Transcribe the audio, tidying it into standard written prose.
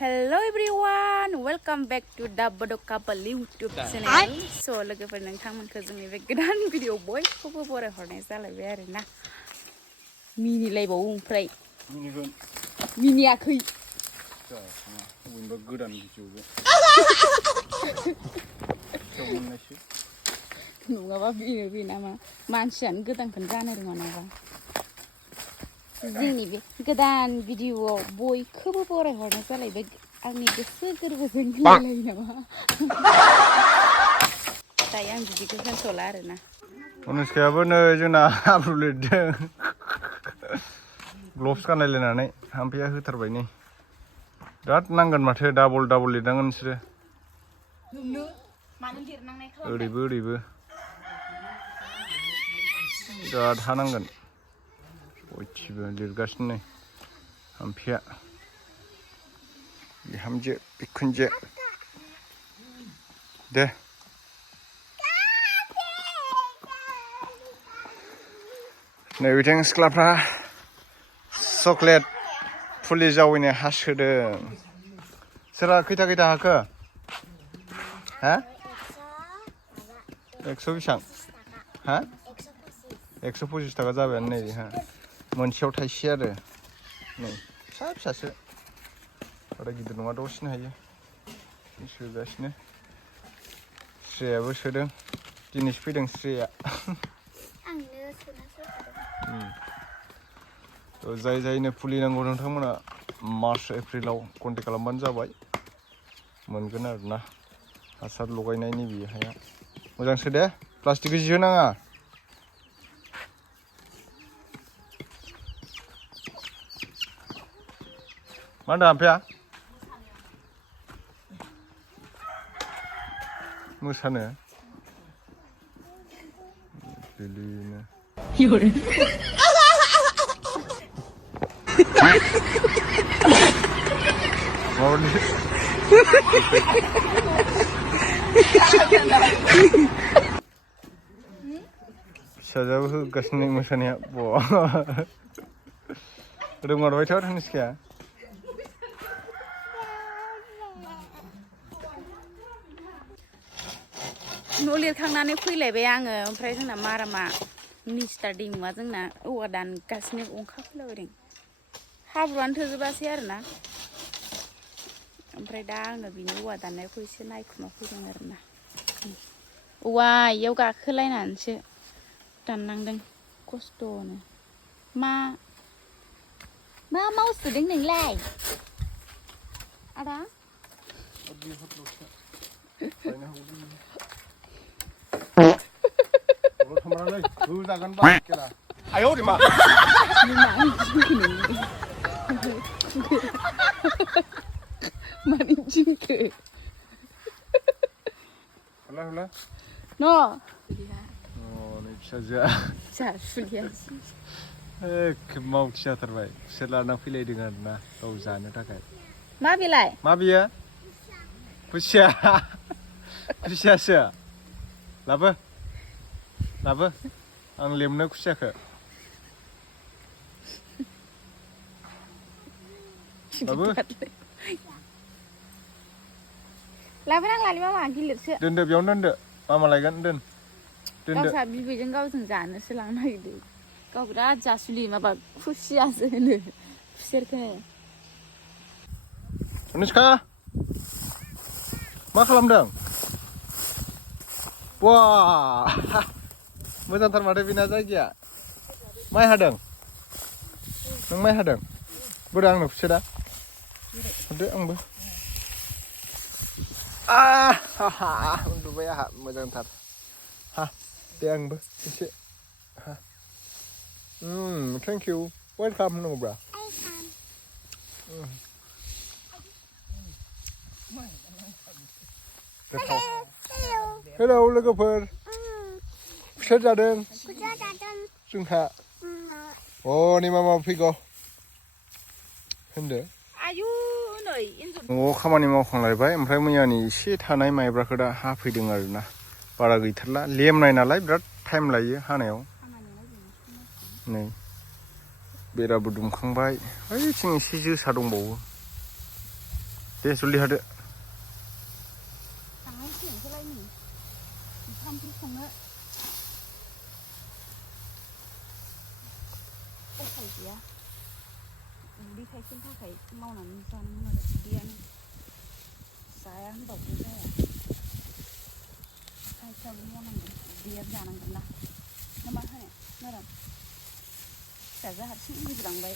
Hello everyone, welcome back to Dabadok Couple YouTube channel. So लोगोफोर नोंथांमोनखौ जोंनि बे गोदान भिडिअ बयखौबो बरायहरनाय जालायबाय आरोना मिनिलायबावो ओमफ्राय मिनियाखै गोदान भिडिअबो नङाबा बे नामा मानसियानो गोदानखौनो जानो रोङा नामा जोंनि बे गोदान भिडिअआव बयखौबो बरायहरनाय जालायबाय आंनि गोसो गोरबोजों मिलायलायो नामा दायो आं बिदिखौ होनथ'ला आरोना अनुष्कायाबो नै जोंना हाब्रु लिरदों ग्लभ्स गानलायलायनानै हाम्फैया होथारबाय नै बिराद नांगोन माथो डाबल लिरनांगोन नोंसोरो ओरैबो बिराद हानांगोन बयथिबो लिरगासिनो नै हाम्फैया बिहामजो बिखुनजो दे नै बिथिं सिख्लाफ्रा चक्लेट फुलि जावैनो हासोदों सोरहा खैथा हाखो हा 100 बेसेबां हा 125 थाखा जाबायानो नै हा मोनसेयाव थाइसे आरो नै फिसासो बारा गिदिर नङा दसेनो हायो सोगासिनो श्रेयाबो सोदों दिनैसो फैदों श्रेया जायनो फुलि नांगौ नोंथांमोना मार्च एप्रिलाव कन्टेक्ट खालामबानो जाबाय मोनगोन आरोना हासार लगायनायनि बे हाया मोजांसो दे प्लास्टिकखौ जिहो नाङा मा होनदों हाम्फैया मोसानो गोलैनो फिसाजोआबो होगासिनो मोसानाया रोंमारबायथ' अनुष्काया न' लिरखांनानै फैलायबाय आङो ओमफ्राय जोंना मारामा मिस्टार दैमुआ जोंना औवा दानगासिनो अंखा फैलाबायदों हाब्रुआनो थोजोबासै आरोना ओमफ्राय दा आङो बिनि औवा दाननायखौ एसे नायखुमा फैदों आरोना औवायाव गाखोलायनानैसो दाननांदों खस्थ'नो मा मावसोदों नोंलाय आदा आयौ रे मा मानि जिंखो होला न' नै फिसाजोआ एखे मावथि जाथारबाय खुसेर लाना फैलायदों आरोना गाव जानो थाखाय मा बेलाय मा बियो खुसियासो लाबो आं लेमनो खुसियाखौ लाबोनांलालै मामा गिलिरसो दोनदो बेयावनो दोनदो मामा लायगोन दोन गावसा बिबैजों गावजों जानोसो लांनो नागिरदों गाव बिराद जासुलि माबा खुसियासो होनो खुसेरखौनो अनुष्का मा खालामदों बा मोजांथार माथो बिना जायगाया माइ हादों नों माइ हादों बोरो आंनो खुसेरा हरदो आंबो उन्दुबाय आंहा मोजांथार हा दे आंबो एसे हा थेंक इउ वेलकाम होनांगौब्रा हेलौ लोगोफोर खुसेर जादों जोंहा नै मामा फैगौ होनदो न'आव खामानि मावखांलायबाय ओमफ्राय मैयानि एसे थानाय माइब्राखौ दा हाफैदों आरोना बारा गैथारला लेमनाय नालाय बिराद टाइम लायो हानायाव नै बेराबो दुमखांबाय ओइथिं एसे जोसा दंबावो दे जल्दि हादो थांनांसिगोनसोलाय नै ओंखाम ओंख्रि संनो उफाय गैया उदै थाइसेनि थाखाय मावनानै जानांगोन आरो उदैयानो जाया होनबाबो जाया साइसाबो मावनांगोन उदैया जानांगोन ना मा होनो मेडाम फिसाजो हारसिं उन्दुलांबाय